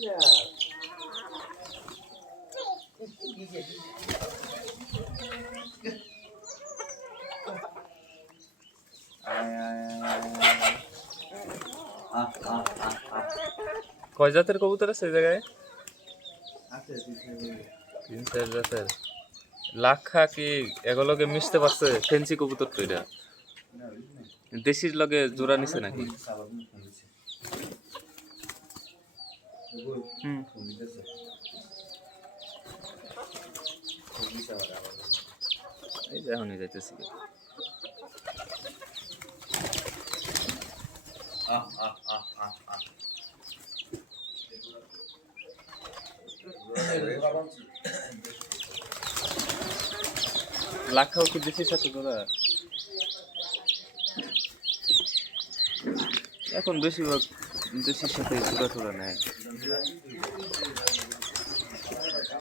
Yeah. কয় জাতের কবুতর আছে এই জায়গায়? তিন চার জাতের। লাখা কি এগুলোকে মিশতে পারছে? ফেন্সি কবুতর তো এটা। দেশির লগে জোড়া নিছে নাকি? হুম। এই যে এখনই যাইতেছি। লাখাও কি সাথে জোড়া এখন বেশিরভাগ দেশির সাথে টোড়া নেয়